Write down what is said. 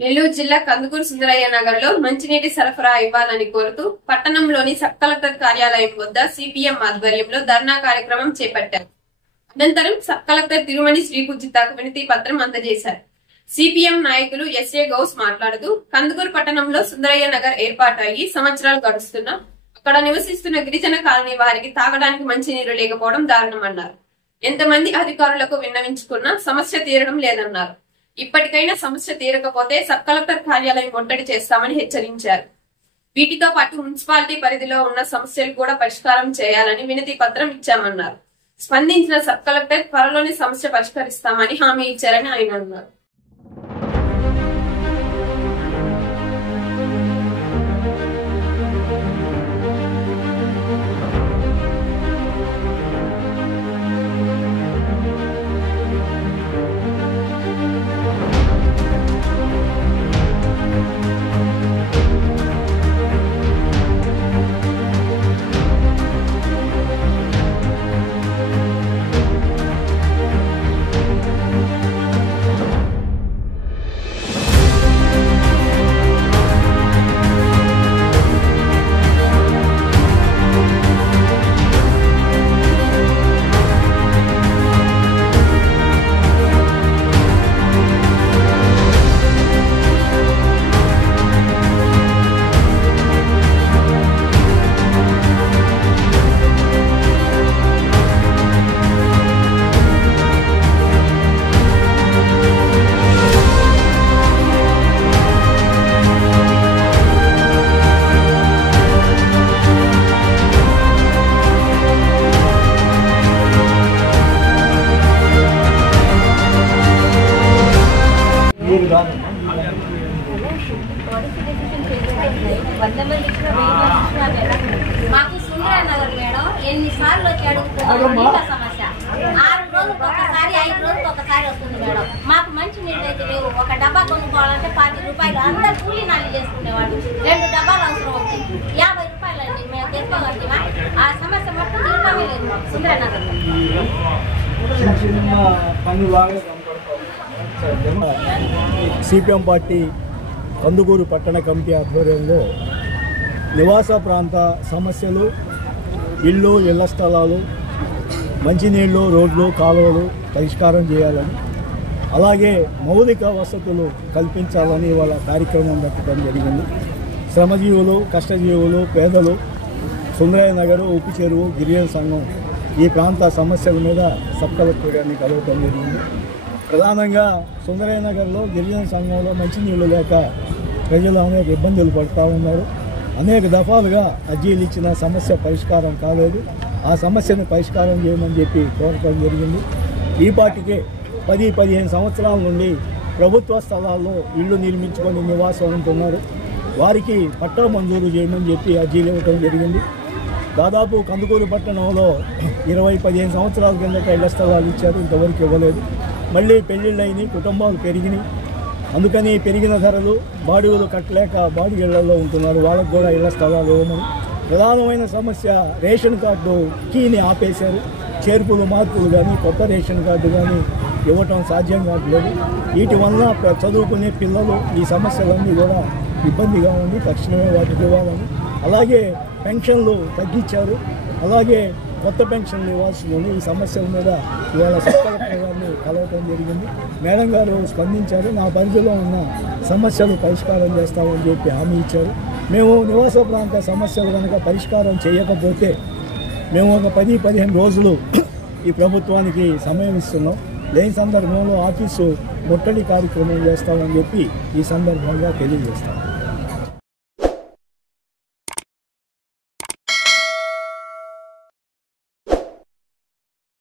నెల్లూరు జిల్లా కందుకూరు సుందరయ్య నగర్ లో మంచినీటి సరఫరా ఇవ్వాలని కోరుతూ పట్టణంలోని సబ్ కలెక్టర్ కార్యాలయం వద్ద సిపిఎం ఆధ్వర్యంలో ధర్నా కార్యక్రమం చేపట్టారు. అనంతరం సబ్ కలెక్టర్ తిరుమణి శ్రీపూజితకు వినతి పత్రం అందజేశారు. సిపిఎం నాయకులు ఎస్ఏ గౌస్ మాట్లాడుతూ కందుకూరు పట్టణంలో సుందరయ్య నగర్ ఏర్పాటు అయ్యి సంవత్సరాలు గడుస్తున్నా అక్కడ నివసిస్తున్న గిరిజన కాలనీ వారికి తాగడానికి మంచినీరు లేకపోవడం దారుణమన్నారు. ఎంతమంది అధికారులకు విన్నవించుకున్నా సమస్య తీరడం లేదన్నారు. ఇప్పటికైనా సమస్య తీరకపోతే సబ్ కలెక్టర్ కార్యాలయం ముట్టడి చేస్తామని హెచ్చరించారు. వీటితో పాటు మున్సిపాలిటీ పరిధిలో ఉన్న సమస్యలు కూడా పరిష్కారం చేయాలని వినతి పత్రం ఇచ్చామన్నారు. స్పందించిన సబ్ కలెక్టర్ త్వరలోనే సమస్య పరిష్కరిస్తామని హామీ ఇచ్చారని ఆయన అన్నారు. మాకు సుందరయ్య నగర్ మేడం ఎన్నిసార్లు వచ్చి అడుగుతున్నారు నీళ్ళ సమస్య. 6 రోజులకు ఒకసారి 5 రోజులకు ఒకసారి వస్తుంది మేడం. మాకు మంచి నీళ్ళు అయితే లేవు. ఒక డబ్బా కొనుక్కోవాలంటే 10 రూపాయలు. అందరు కూలీ నాళ్ళు చేసుకునేవాళ్ళు. 2 డబ్బాలు అవసరం అవుతుంది. 50 రూపాయలు అండి. మేము తెచ్చుకోగలుగుతామా? ఆ సమస్య మొత్తం తీరుతామే లేదు సుందరయ్య నగర్. సిపిఎం పార్టీ కందుకూరు పట్టణ కమిటీ ఆధ్వర్యంలో నివాస ప్రాంత సమస్యలు, ఇళ్ళు, ఇళ్ల స్థలాలు, మంచినీళ్ళు, రోడ్లు, కాలువలు పరిష్కారం చేయాలని, అలాగే మౌలిక వసతులు కల్పించాలని వాళ్ళ కార్యక్రమం పెట్టడం జరిగింది. శ్రమజీవులు, కష్టజీవులు, పేదలు, సుందరయ్య నగరు, ఉప్పు చెరువు, గిరిజన సంఘం ఈ ప్రాంత సమస్యల మీద సబ్ కలెక్టర్ గారిని కలవటం జరిగింది. ప్రధానంగా సుందరయ్య నగర్లో గిరిజన సంఘంలో మంచినీళ్ళు లేక ప్రజలు అనేక ఇబ్బందులు పడుతూ ఉన్నారు. అనేక దఫాలుగా అర్జీలు ఇచ్చిన సమస్య పరిష్కారం కాలేదు. ఆ సమస్యను పరిష్కారం చేయమని చెప్పి కోరటం జరిగింది. ఈ పార్టీకే 10-15 సంవత్సరాల నుండి ప్రభుత్వ స్థలాల్లో ఇళ్ళు నిర్మించుకొని నివాసం ఉంటున్నారు. వారికి పట్టా మంజూరు చేయమని చెప్పి అర్జీలు ఇవ్వటం జరిగింది. దాదాపు కందుకూరు పట్టణంలో 20-15 సంవత్సరాల కిందట ఇళ్ల స్థలాలు ఇచ్చారు, ఇంతవరకు ఇవ్వలేదు. మళ్ళీ పెళ్ళిళ్ళు అయినాయి, కుటుంబాలు పెరిగినాయి. అందుకని పెరిగిన ధరలు, బాడుగులు కట్టలేక బాడుగిళ్లలో ఉంటున్నారు. వాళ్ళకు కూడా ఇళ్ల స్థలాలు ఇవ్వమని. ప్రధానమైన సమస్య రేషన్ కార్డు కీని ఆపేశారు. చేర్పులు మార్పులు కానీ కొత్త రేషన్ కార్డు కానీ ఇవ్వటం సాధ్యం కావట్లేదు. వీటి వలన చదువుకునే పిల్లలు ఈ సమస్యలన్నీ కూడా ఇబ్బందిగా ఉంది. తక్షణమే వాటికి ఇవ్వాలని, అలాగే పెన్షన్లు తగ్గించారు, అలాగే కొత్త పెన్షన్లు ఇవ్వాల్సిందని ఈ సమస్యల మీద ఇవాళ సబ్ కలెక్టర్ గారిని కలవటం జరిగింది. మేడం గారు స్పందించారు. నా పరిధిలో ఉన్న సమస్యలు పరిష్కారం చేస్తామని చెప్పి హామీ ఇచ్చారు. మేము నివాస ప్రాంత సమస్యలు కనుక పరిష్కారం చేయకపోతే మేము ఒక 10-15 రోజులు ఈ ప్రభుత్వానికి సమయం ఇస్తున్నాం. లేని సందర్భంలో ఆఫీసు ముట్టడి కార్యక్రమం చేస్తామని చెప్పి ఈ సందర్భంగా తెలియజేస్తాం.